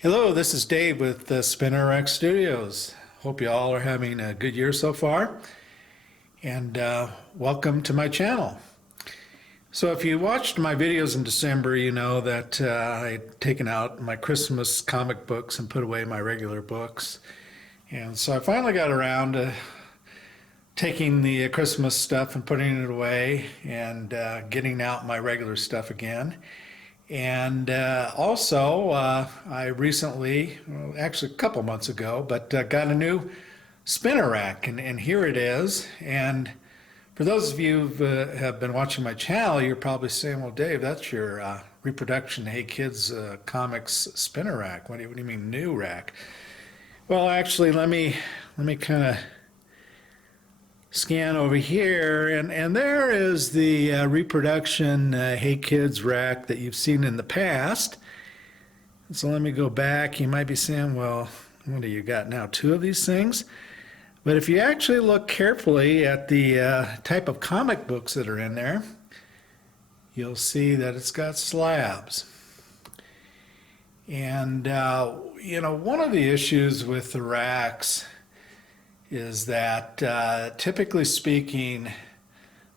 Hello, this is Dave with the Spinner X Studios. Hope you all are having a good year so far, and welcome to my channel. So if you watched my videos in December, you know that I'd taken out my Christmas comic books and put away my regular books. And so I finally got around to taking the Christmas stuff and putting it away and getting out my regular stuff again. And also, I recently, well, actually a couple months ago, but got a new spinner rack, and here it is. And for those of you who have been watching my channel, you're probably saying, well, Dave, that's your reproduction Hey Kids Comics spinner rack. What do you mean new rack? Well, actually, let me kind of scan over here, and there is the reproduction Hey Kids rack that you've seen in the past. So let me go back. You might be saying, well, what do you got now? Two of these things? But if you actually look carefully at the type of comic books that are in there, you'll see that it's got slabs. And, one of the issues with the racks is that typically speaking,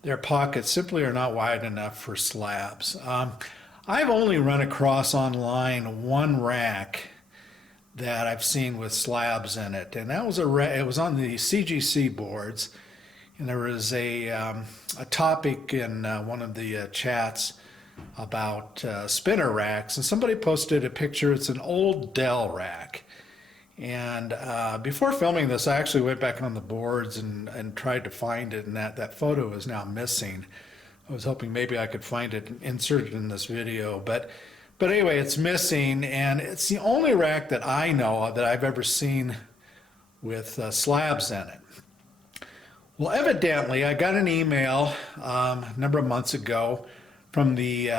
their pockets simply are not wide enough for slabs. I've only run across online one rack that I've seen with slabs in it, and that was it was on the CGC boards, and there was a topic in one of the chats about spinner racks, and somebody posted a picture. It's an old Dell rack. And before filming this, I actually went back on the boards and tried to find it, and that photo is now missing. I was hoping maybe I could find it and insert it in this video, but anyway, it's missing, and it's the only rack that I know of that I've ever seen with slabs in it. Well, evidently, I got an email a number of months ago from the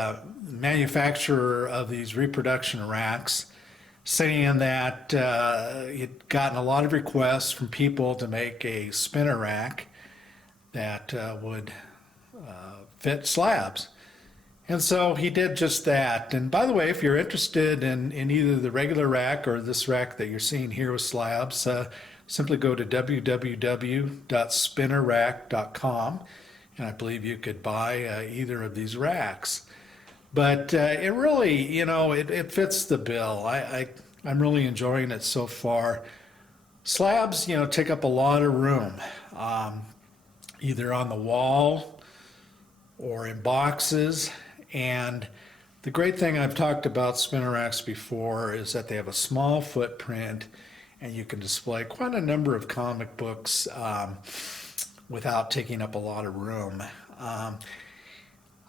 manufacturer of these reproduction racks, saying that he'd gotten a lot of requests from people to make a spinner rack that would fit slabs. And so he did just that. And by the way, if you're interested in either the regular rack or this rack that you're seeing here with slabs, simply go to www.spinnerrack.com, and I believe you could buy either of these racks. But it really, it fits the bill. I'm really enjoying it so far. Slabs, take up a lot of room, either on the wall or in boxes. And the great thing, I've talked about spinner racks before, is that they have a small footprint, and you can display quite a number of comic books without taking up a lot of room.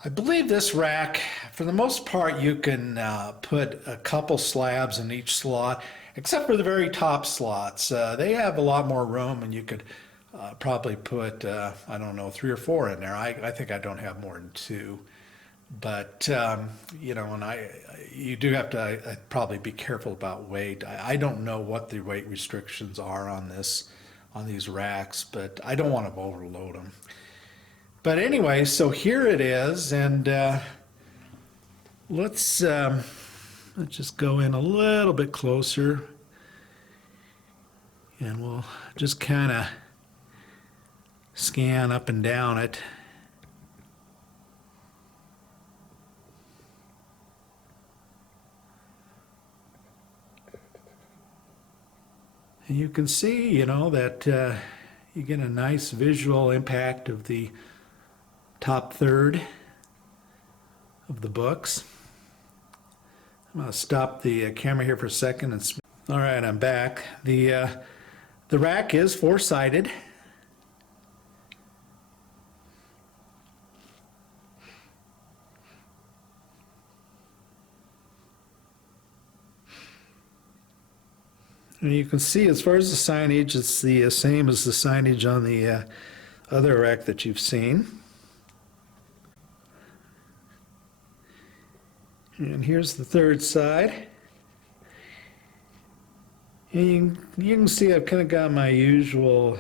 I believe this rack, for the most part, you can put a couple slabs in each slot, except for the very top slots. They have a lot more room, and you could probably put, I don't know, 3 or 4 in there. I think I don't have more than 2. But, and you do have to probably be careful about weight. I don't know what the weight restrictions are on these racks, but I don't want to overload them. But anyway, so here it is, and let's just go in a little bit closer, and we'll just kind of scan up and down it. And you can see, that you get a nice visual impact of the top third of the books. I'm going to stop the camera here for a second and all right, I'm back. The rack is 4-sided. And you can see, as far as the signage, it's the same as the signage on the other rack that you've seen. And here's the third side. And you can see I've kind of got my usual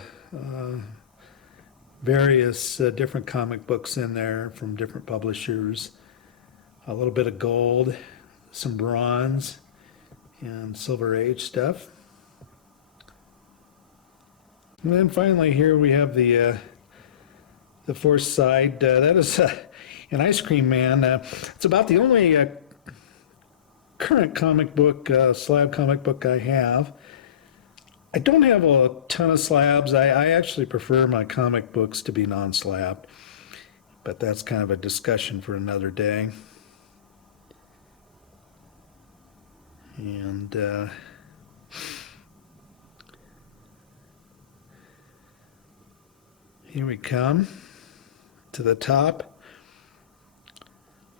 various different comic books in there from different publishers. A little bit of gold, some bronze, and Silver Age stuff. And then finally here we have the fourth side. That is an Ice Cream Man. It's about the only current comic book, slab comic book I have. I don't have a ton of slabs. I actually prefer my comic books to be non-slabbed, but that's kind of a discussion for another day. And here we come to the top.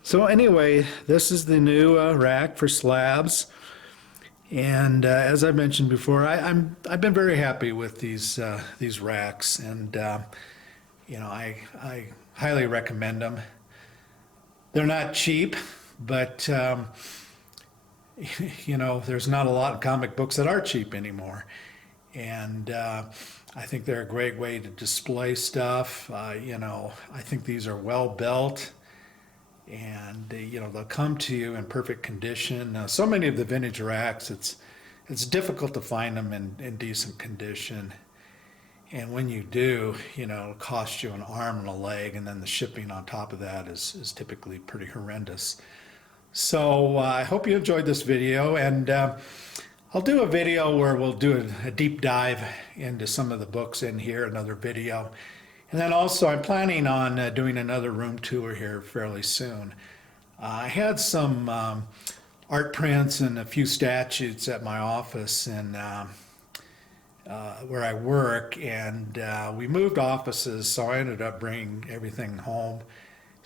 So anyway, this is the new rack for slabs, and as I mentioned before, I've been very happy with these racks, and you know, I highly recommend them. They're not cheap, but you know, there's not a lot of comic books that are cheap anymore, and I think they're a great way to display stuff. You know, I think these are well built, and you know, they'll come to you in perfect condition. So many of the vintage racks, it's difficult to find them in decent condition, and when you do, you know, it'll cost you an arm and a leg, and then the shipping on top of that is typically pretty horrendous. So I hope you enjoyed this video, and I'll do a video where we'll do a deep dive into some of the books in here, another video. And then also I'm planning on doing another room tour here fairly soon. I had some art prints and a few statues at my office and where I work, and we moved offices, so I ended up bringing everything home.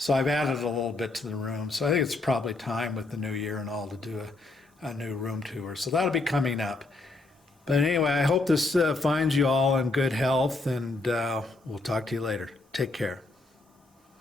So I've added a little bit to the room. So I think it's probably time with the new year and all to do a new room tour. So that'll be coming up. But anyway, I hope this finds you all in good health, and we'll talk to you later. Take care.